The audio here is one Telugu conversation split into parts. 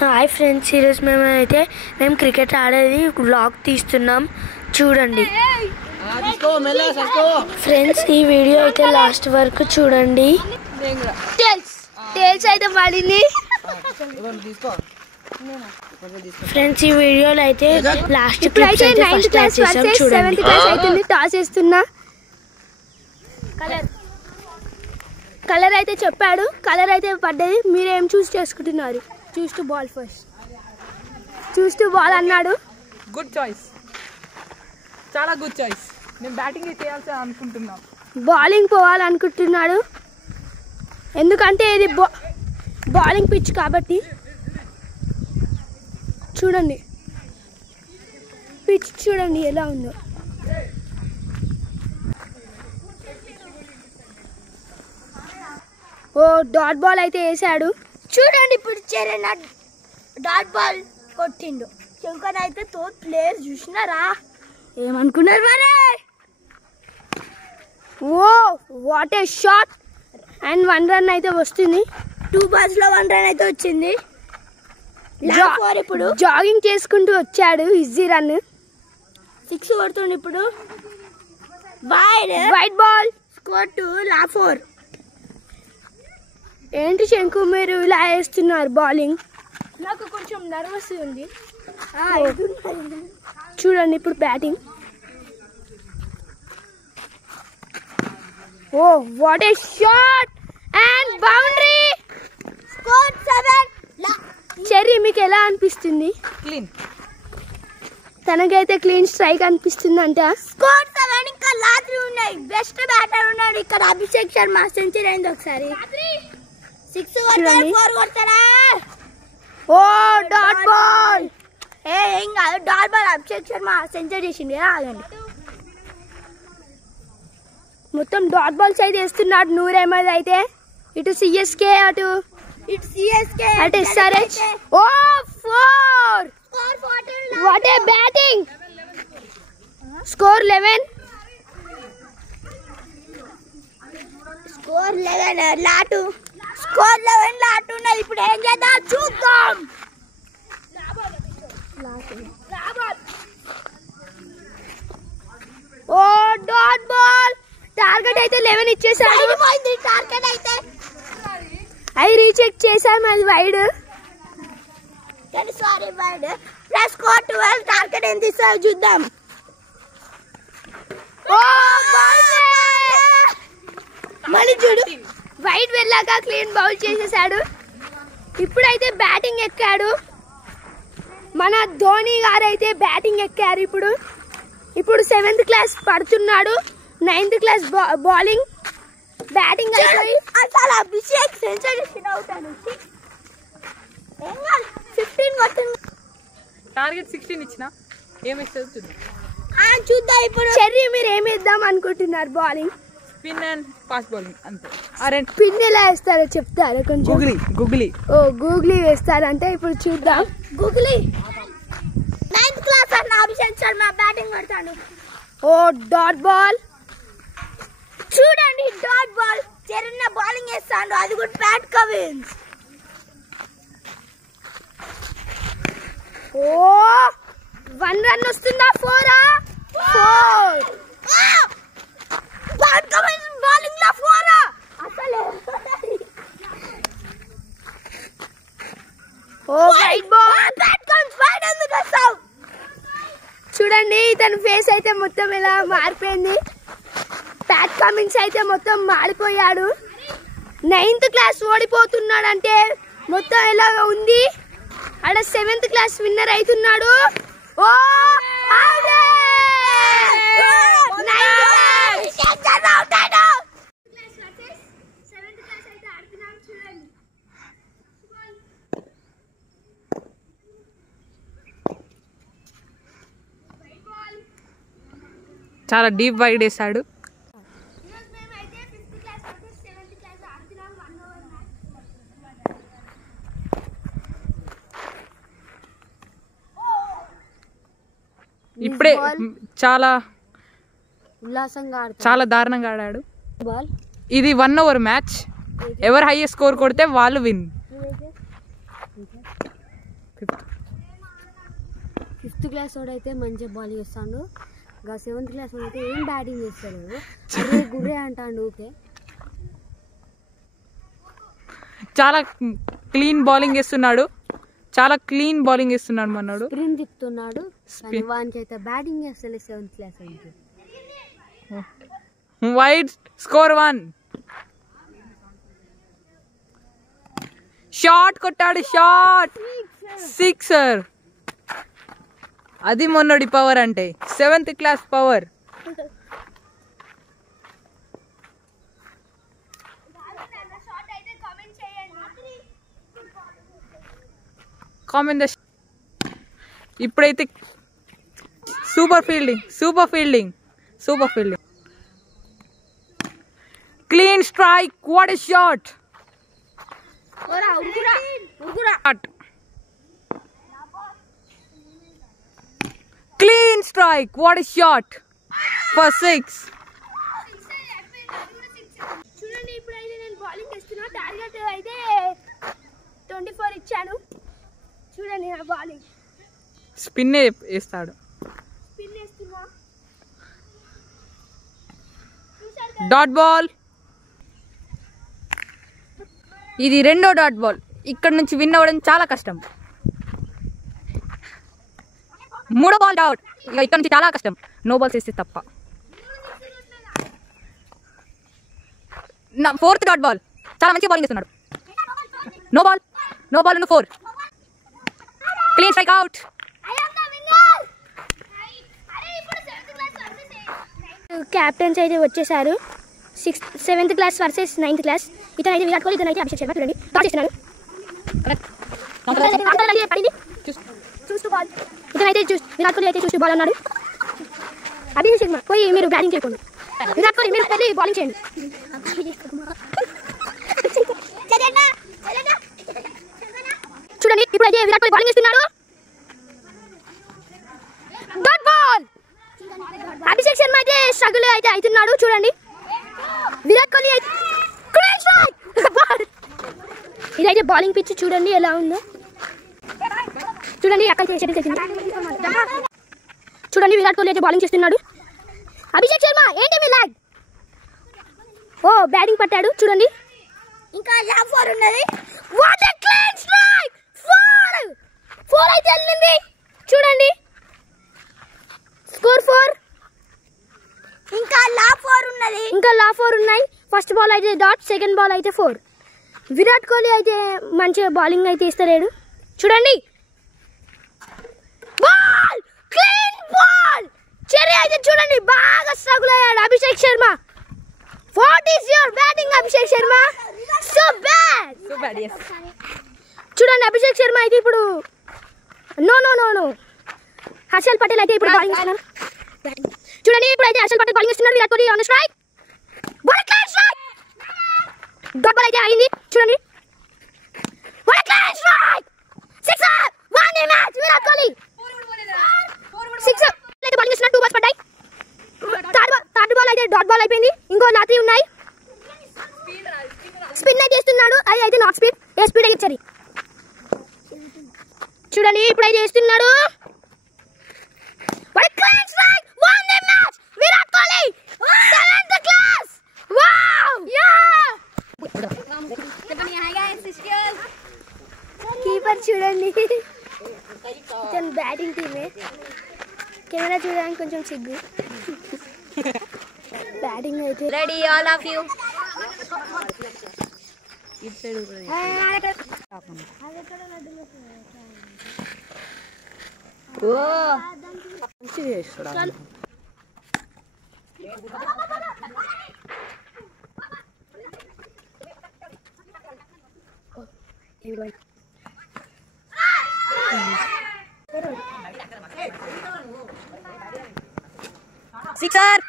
హాయ్ ఫ్రెండ్స్, ఈరోజు మేము క్రికెట్ ఆడేది వ్లాగ్ తీస్తున్నాం, చూడండి ఫ్రెండ్స్. ఈ వీడియో అయితే లాస్ట్ వరకు చూడండి. టేల్స్ అయితే పడింది ఫ్రెండ్స్. ఈ వీడియోలో అయితే లాస్ట్ చూడండి. టాస్ వేస్తున్నా. కలర్ అయితే చెప్పాడు, కలర్ అయితే పడ్డది. మీరేం చూస్ చేసుకుంటున్నారు? Choose to ball first. Choose to ball అన్నాడు. గుడ్ చాయిస్, చాలా గుడ్ చాయిస్. నేను బ్యాటింగ్ చేయాల్సి అనుకుంటున్నాను. బౌలింగ్ పోవాలనుకుంటున్నాడు, ఎందుకంటే ఇది బౌలింగ్ పిచ్ కాబట్టి. చూడండి పిచ్ చూడండి ఎలా ఉందో. ఓ డాట్ బాల్ అయితే వేసాడు. చూడండి ఇప్పుడు చరణ్ డాట్ బాల్ కొట్టిండు. శంకర్ అయితే ప్లేయర్ చూసినారా, ఏమనుకున్నారు మరి? Oh what a shot! And 1 run అయితే వస్తుంది. 2 balls లో 1 run అయితే వచ్చింది. ఇప్పుడు జాగింగ్ చేసుకుంటూ వచ్చాడు. Easy run. 6 కొడుతుంది. ఇప్పుడు వైట్ బాల్. స్కోర్ 2 లా 4. ఏంటి శంకు మీరు ఇలా వేస్తున్నారు బౌలింగ్? నాకు కొంచెం నర్వస్ ఉంది. చూడండి ఇప్పుడు batting. Oh what a shot and boundary. Score 7. Cherry మీకు ఎలా అనిపిస్తుంది? క్లీన్. తనకైతే క్లీన్ స్ట్రైక్ అనిపిస్తుంది అంట. స్కోర్ 7. ఇంకా లాత్రి ఉన్నాయి. బెస్ట్ బ్యాటర్ ఉన్నాడు ఇక్కడ. అభిషేక్ శర్మ సెంచరీ అయింది ఒకసారి. 6 కొడతారా 4 కొడతారా? ఓ డాట్ బాల్. ఏం కాదు, dot ball. Abhishek Sharma century చేసింది కదా, ఆగండి. మొత్తం డాట్ బాల్స్ అయితే వేస్తున్నాడు నూర్ అహ్మద్ అయితే. ఇటు సిఎస్కే, అటు SRH. Oh 4. What a batting. Score 11. Score 11 లాటు. స్కోర్ 11 లాటు ఉన్నది. ఇప్పుడు ఏం చేద్దాం చూద్దాం. ఓ డాట్ బాల్. టార్గెట్ అయితే 11 ఇచ్చేసాడు. టార్గెట్ అయితే అది రీచెక్ చేసాము, అది wide. Sorry wide. Plus score 12. Target ఎంత ఇస్తారో చూద్దాం. ఓ మళ్ళీ చూడు, వైడ్ వెళ్ళాక క్లీన్ బౌల్ చేసేసాడు. ఇప్పుడైతే బ్యాటింగ్ ఎక్కాడు. మన ధోని గారు అయితే బ్యాటింగ్ ఎక్కారు. ఇప్పుడు 7th క్లాస్ పడుతున్నాడు. 9th class bowling. బ్యాటింగ్ అసలు అభిషేక్ సెంచరీ అవుతాను. 15 కొట్టింది. టార్గెట్ 16 ఇచ్చిన. ఏమిస్తుంది చూద్దాం. ఇప్పుడు చెర్రీ మీరు ఏమి ఇద్దాం అనుకుంటున్నారు bowling? Spin and fast bowling అంతే. స్పిన్ ఎలా వేస్తారో చెప్తారా కొంచెం? గూగ్లీ. ఓ గూగ్లీ వేస్తారంటే ఇప్పుడు చూద్దాం. గూగ్లీ 9th క్లాస్ అన్న అభిషేక్ శర్మ బ్యాటింగ్ పడతాడు. ఓ డాట్ బాల్. చూడండి డాట్ బాల్. చెరన్న బౌలింగ్ వేస్తాడు, అది కూడా ప్యాట్ కమిన్స్. ఓ 1 రన్ వస్తుందా? 4. ప్యాట్ కమిన్స్ బౌలింగ్ లో 4. అసలు ఓ white ball. Pat Cummins wide ఎందుకు వస్తావు? చూడండి తన ఫేస్ అయితే మొత్తం ఇలా మారిపోయింది. ప్యాట్ కమిన్స్ అయితే మొత్తం మారిపోయాడు. 9th క్లాస్ ఓడిపోతున్నాడంటే మొత్తం ఎలా ఉంది. ఆడ 7th క్లాస్ విన్నర్ అవుతున్నాడు. ఓ చాలా డీప్ వైడ్ వేసాడు. ఇప్పుడే చాలా ఉల్లాసంగా చాలా దారుణంగా ఆడాడు. బాల్. ఇది 1 over మ్యాచ్. ఎవరు హైయెస్ట్ స్కోర్ కొడితే వాళ్ళు విన్. 5th క్లాస్ వాడైతే మంచిగా బౌలింగ్ చేస్తాడు. ఇంకా 7th క్లాస్ వాడైతే ఏం బ్యాటింగ్ చేస్తాడు, అదే గురే అంటాడు. ఓకే, చాలా క్లీన్ బౌలింగ్ చేస్తున్నాడు, చాలా క్లీన్ బౌలింగ్ చేస్తున్నాడు మనోడు. స్పిన్ తిప్పుతున్నాడు, వానికి అయితే బ్యాటింగ్ చేస్తాడు 7th క్లాస్ అయితే. Wide score 1. షాట్ కొట్టాడు, షాట్, సిక్సర్. అది మొన్నటి పవర్ అంటే 7th క్లాస్ పవర్. కామెంట్. ఇప్పుడైతే super fielding, super fielding, super fielding. Clean strike, what a shot. Clean strike, what a shot for 6. చూడండి, ఇప్పుడైతే నేను బౌలింగ్ చేస్తున్నా. టార్గెట్ అయితే 24 ఇచ్చాను. చూడండి నా బౌలింగ్. స్పిన్ వేస్తాడు. స్పిన్ వేస్తున్నా. Dot ball. ఇది రెండో డాట్ బాల్. ఇక్కడ నుంచి విన్ అవ్వడం చాలా కష్టం. మూడో బాల్ డౌట్. ఇక ఇక్కడ నుంచి చాలా కష్టం, నో బాల్స్ వేస్తే తప్ప. 4th dot ball. చాలా మంచి బౌలింగ్ చేస్తున్నాడు. No ball, no ball, 4. Clean strike, out. Captains అయితే వచ్చేసారు. 7th class versus 9th class. ఇతను అయితే విరాట్ కోహ్లీ, ఇతను అయితే అభిషేక్ శర్మ. చూడండి, టాస్ చేస్తున్నాడు. ఇతనైతే విరాట్ కోహ్లీ అయితే చూస్తూ బాల్ అన్నాడు. అభిషేక్ శర్మ పోయి మీరు బ్యాటింగ్ చేయకండి, విరాట్ కోహ్లీ మీరు వెళ్ళి బౌలింగ్ చేయండి. చూడండి, ఇప్పుడైతే విరాట్ కోహ్లీ బౌలింగ్ చేస్తున్నాడు. Dot ball. అభిషేక్ శర్మ అయితే స్ట్రగుల్ అయితే అవుతున్నాడు. చూడండి, విరాట్ కోహ్లీ అయితే ఇదైతే బౌలింగ్ పిచ్ చూడండి ఎలా ఉందో. చూడండి, అక్కడ చూడండి విరాట్ కోహ్లీ అయితే బౌలింగ్ చేస్తున్నాడు. అభిషేక్ శర్మ ఏంటి మీ లాగ్? ఓ బ్యాటింగ్ పట్టాడు. చూడండి, ఇంకా 4 ఉన్నది. What a clean strike. 4 అయితే వెళ్ళింది. చూడండి, స్కోర్ 4. ఇంకా 4 ఉన్నది. ఇంకా 4 ఉన్నాయి. ఫస్ట్ బాల్ అయితే డాట్, సెకండ్ బాల్ అయితే 4. విరాట్ కోహ్లీ అయితే మంచిగా బౌలింగ్ అయితే ఇస్తలేడు. చూడండి, బాల్, క్లీన్ బాల్. చెర్రీ అయితే చూడండి బాగా స్ట్రగుల్ అయ్యాడు Abhishek Sharma. What is your batting Abhishek Sharma? So bad. చూడండి, అభిషేక్ శర్మ అయితే ఇప్పుడు నో హర్షల్ పటేల్ అయితే ఇప్పుడు బౌలింగ్ ఇస్తున్నారు. చూడండి, ఇప్పుడైతే హర్షల్ పటేల్ బౌలింగ్ ఇస్తున్నారు. Virat Kohli on strike. What clean strike. Dot ball అయితే అయింది. చూడండి, what clean strike. 6 one the match. Virat Kohli 6 అయితే బౌలింగ్ ఇస్తున్నారు. 2 బాల్స్ పడ్డాయి. థర్డ్ బాల్ అయితే డాట్ బాల్ అయిపోయింది. ఇంకో 3 ఉన్నాయి. స్పిన్ అయితే చేస్తున్నాడు. అది అయితే నాట్ స్పీడ్. ఏ స్పీడ్ అయితే ఇచ్చారు. చూడండి, ఇప్పుడైతే చేస్తున్నాడు. What clean strike. One the match. Virat Kohli 7th class. Wow, yeah. Keeper చూడండి, ఇతను బ్యాటింగ్ టీమే. కెమెరా చూడడానికి కొంచెం సిగ్గు. బ్యాటింగ్ అయితే ready all of you. Sixer.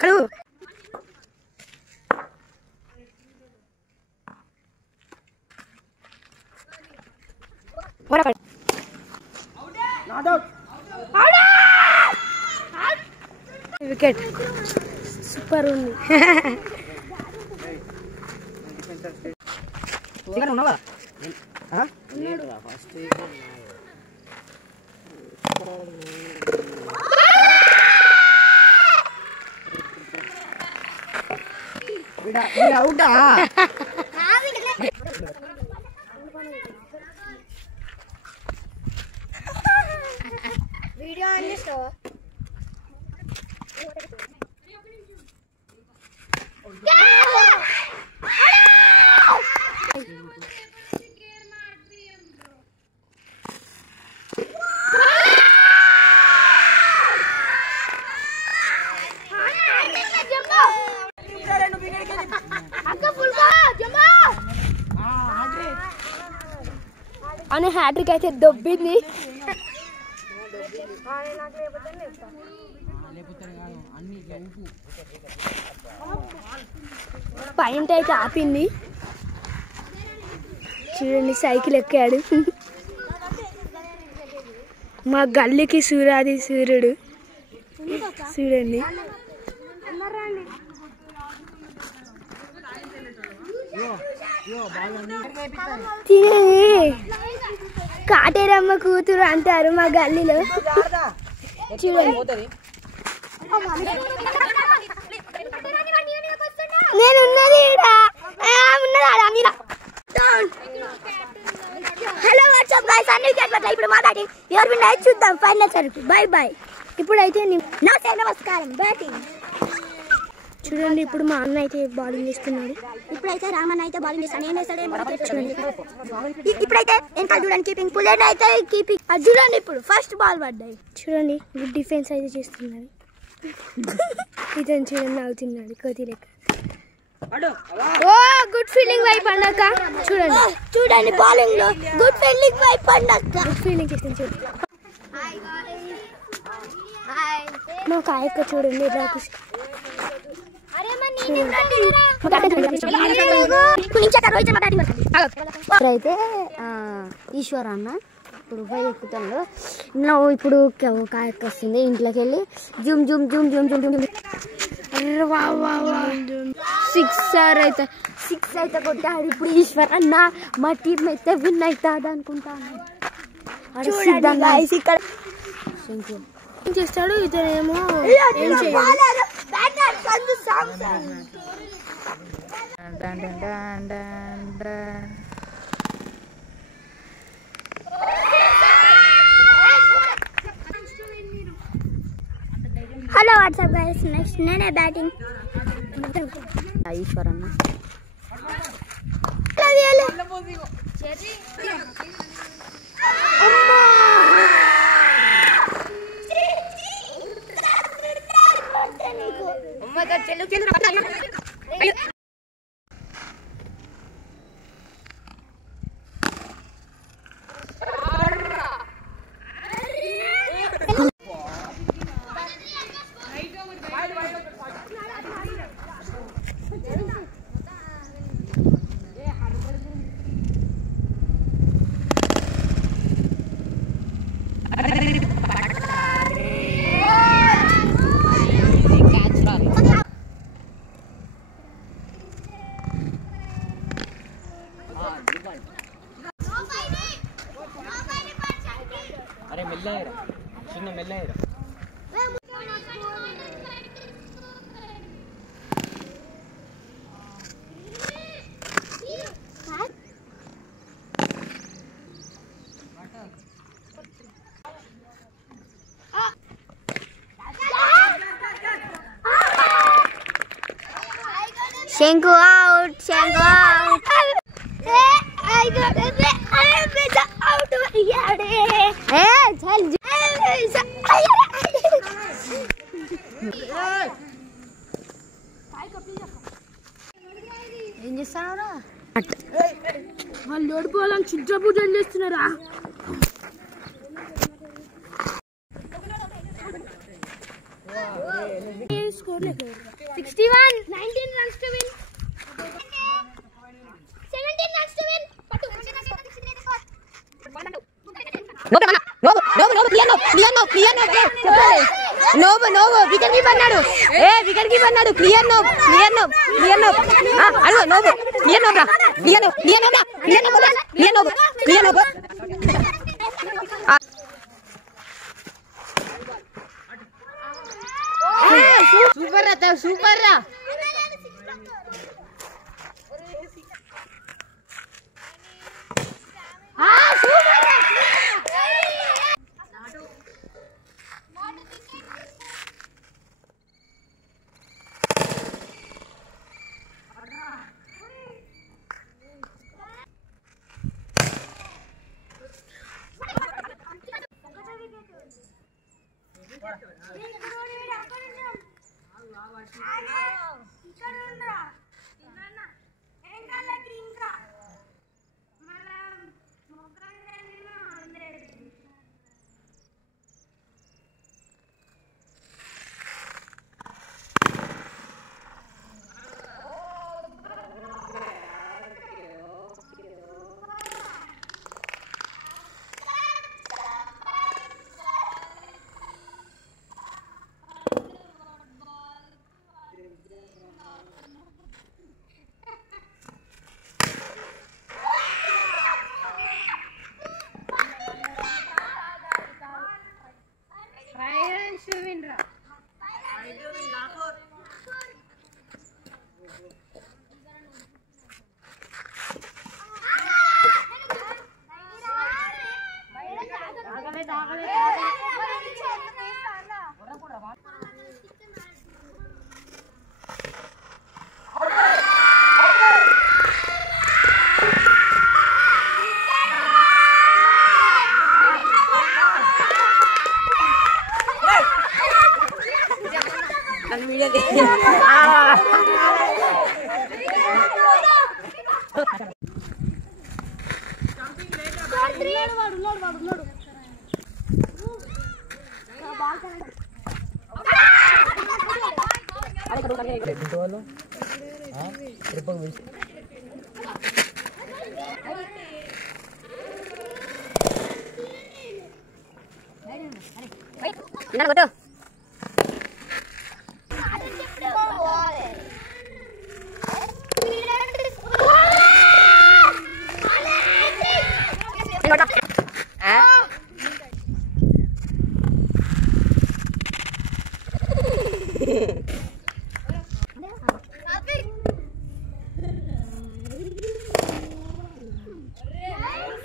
కడుగు. వికెట్ సూపర్ ఉంది. వీడియో ఆన్ చేస్తావా? అని హ్యాట్రిక్ అయితే దొబ్బింది. పాయింట్ అయితే ఆపింది. చూడండి సైకిల్ ఎక్కాడు. మా గల్లీకి సూర్యాది సూర్యుడు చూడండి. తినేది కాటేరమ్మ కూతురు అంటారు మా గల్లీలో. చూడండి నేను ఉన్నది. హలో వాట్సాప్ గైస్, అన్ని వికెట్ల ఇప్పుడు మాట్లాడి ఎవరు విన్నా చూద్దాం ఫైనల్ సరుకు. By by. ఇప్పుడైతే నమస్కారం బ్యాటింగ్. చూడండి ఇప్పుడు మా అన్న అయితే బౌలింగ్ చేస్తున్నాడు. ఇప్పుడైతే రామన్ అయితే బౌలింగ్ చేస్తాడు. ఏం చేస్తాడు ఇప్పుడైతే ఇంకా చూడండి కీపింగ్ పులేన్ అయితే కీపింగ్. అది చూడండి ఇప్పుడు ఫస్ట్ బాల్ పడ్డాయి. చూడండి గుడ్ డిఫెన్స్ అయితే చేస్తున్నాడు. ఇతను చూడండి అవుతున్నాడు కోతి లెక్క. ఓ గుడ్ ఫీలింగ్ వైపు అన్నాక చూడండి. చూడండి బౌలింగ్ లో గుడ్ ఫీల్డింగ్ వైపు అన్నాక గుడ్ ఫీలింగ్ చేస్తాను చూడండి. మా కాయక్క చూడండి ఎలా ఇప్పుడైతే ఈశ్వర అన్న ఇప్పుడు పై ఎక్కుతాను. నువ్వు ఇప్పుడు కాయకు వస్తుంది. ఇంట్లోకి వెళ్ళి Zoom Zoom Zoom Zoom Zoom Zoom 6 అయితే కొట్టాడు. ఇప్పుడు ఈశ్వర్ అన్న మా టీం అయితే విన్ అవుతాడు అనుకుంటాను. ఇక్కడ చేస్తాడు. ఇతనేమో ఏం చేయాలి. హలో వాట్సాప్ గైస్, నెక్స్ట్ నేనే బ్యాటింగ్. ఈశ్వర్ అన్న अरे मिल जाएगा चिन्ह मिल जाएगा Shenku out, Shenku out. I got it. I am out of here. Hey, chal. ఏం చేస్తానరా? వాళ్ళు ఓడిపోవాలని చుట్టూ పూజలు చేస్తున్నారా? 61 19 runs to win 17 runs to win wicket keeper అన్నాడు వికెట్ కీపర్ అన్నాడు క్లియర్ నో అడుగు నోబు క్లియర్ నో సూపర్ రా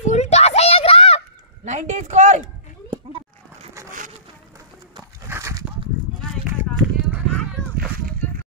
full toss 90 score